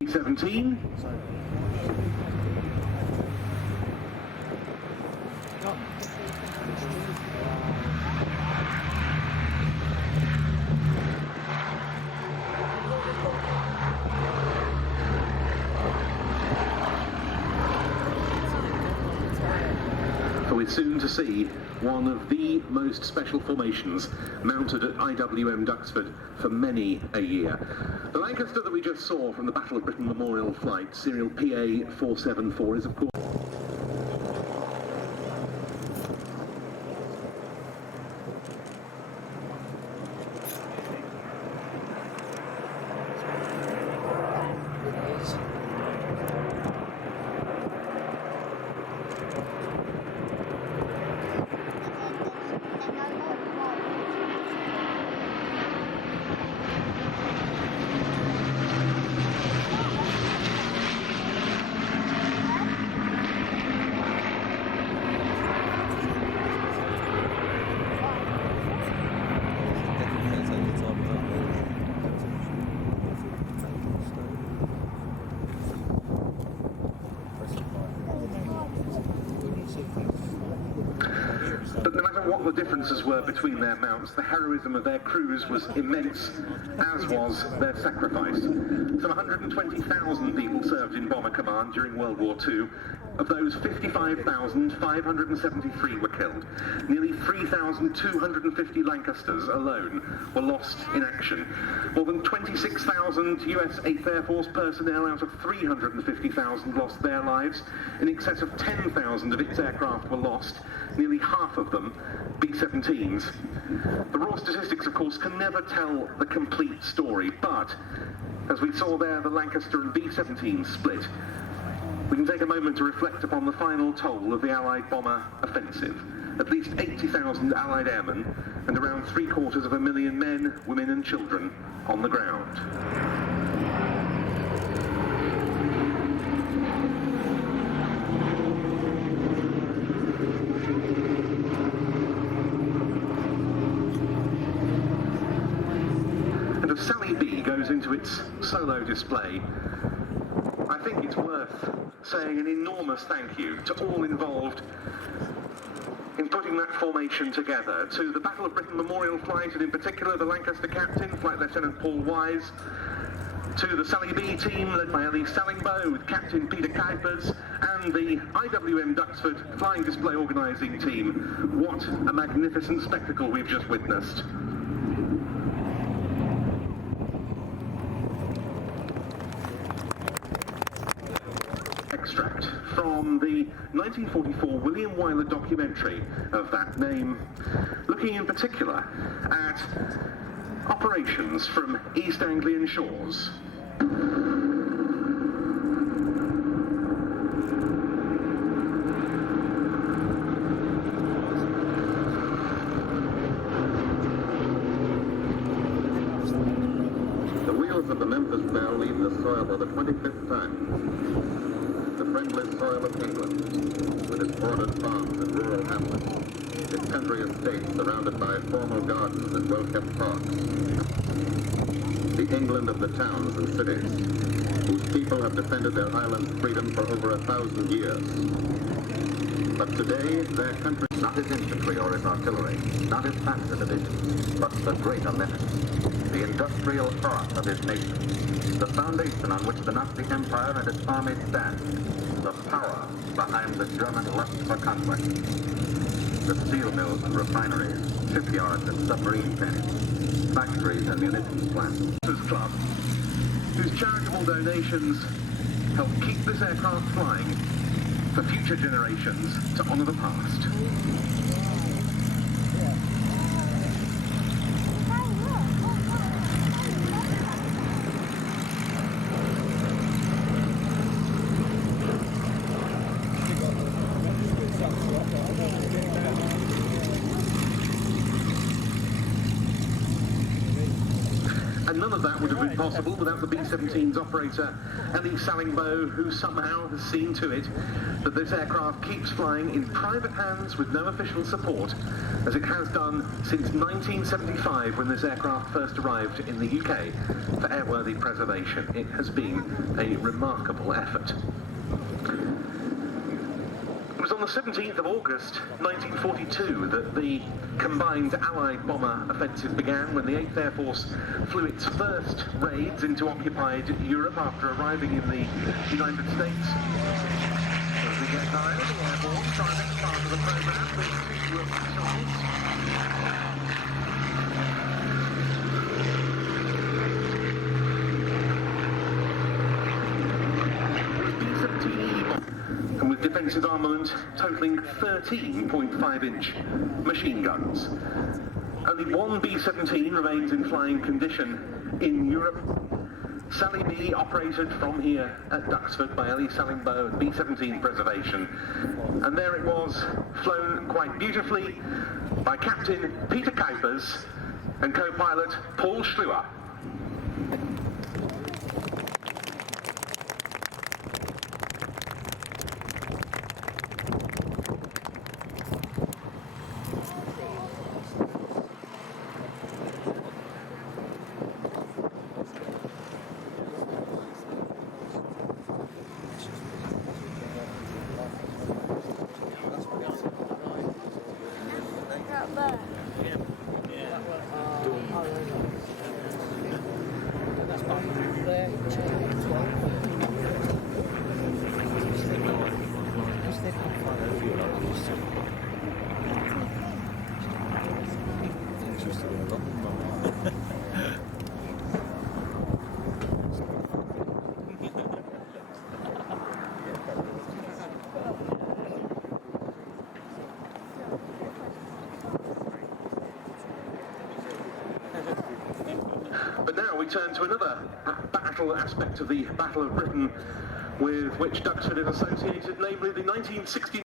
B-17. So we're soon to see one of the most special formations mounted at IWM Duxford for many a year. The Lancaster that we just saw from the Battle of Britain Memorial Flight, serial PA 474, is of course But no matter what the differences were between their mounts, the heroism of their crews was immense, as was their sacrifice. Some 120,000 people served in Bomber Command during World War II. Of those, 55,573 were killed. Nearly 3,250 Lancasters alone were lost in action. More than 26,000 US 8th Air Force personnel out of 350,000 lost their lives. In excess of 10,000 of its aircraft were lost, nearly half of them B-17s. The raw statistics, of course, can never tell the complete story, but as we saw there, the Lancaster and B-17 split. We can take a moment to reflect upon the final toll of the Allied bomber offensive. At least 80,000 Allied airmen and around 750,000 men, women and children on the ground. And as Sally B goes into its solo display, I think it's worth saying an enormous thank you to all involved in putting that formation together, to the Battle of Britain Memorial Flight, and in particular the Lancaster captain, Flight Lieutenant Paul Wise, to the Sally B team led by Elise Sallingbow with Captain Peter Kuipers, and the IWM Duxford Flying Display organising team. What a magnificent spectacle we've just witnessed. Extract from the 1944 William Wyler documentary of that name, looking in particular at operations from East Anglian shores. The wheels of the Memphis Belle leave the soil for the 25th time. The friendly soil of England, with its bordered farms and rural hamlets, its country estates surrounded by formal gardens and well-kept parks. The England of the towns and cities, whose people have defended their island's freedom for over 1,000 years. But today, their country, not its infantry or its artillery, not its panzer divisions, but the greater menace, the industrial heart of his nation, the foundation on which the Nazi Empire and its armies stand, the power behind the German lust for conquest. The steel mills and refineries, shipyards and submarine pens, factories and munitions plants. Club, whose charitable donations help keep this aircraft flying for future generations to honour the past. And none of that would have been possible without the B-17's operator, Sally B, who somehow has seen to it that this aircraft keeps flying in private hands with no official support, as it has done since 1975 when this aircraft first arrived in the UK for airworthy preservation. It has been a remarkable effort. It was on the 17th of August 1942 that the combined Allied bomber offensive began, when the 8th Air Force flew its first raids into occupied Europe after arriving in the United States. As we get higher, the airborne private part of the program, the two missiles. And with defensive armament totalling 13.5-inch machine guns. Only one B-17 remains in flying condition in Europe. Sally B, operated from here at Duxford by Sally B and B-17 preservation. And there it was, flown quite beautifully by Captain Peter Kuipers and co-pilot Paul Schluer. But now we turn to another battle aspect of the Battle of Britain with which Duxford is associated, namely the 1969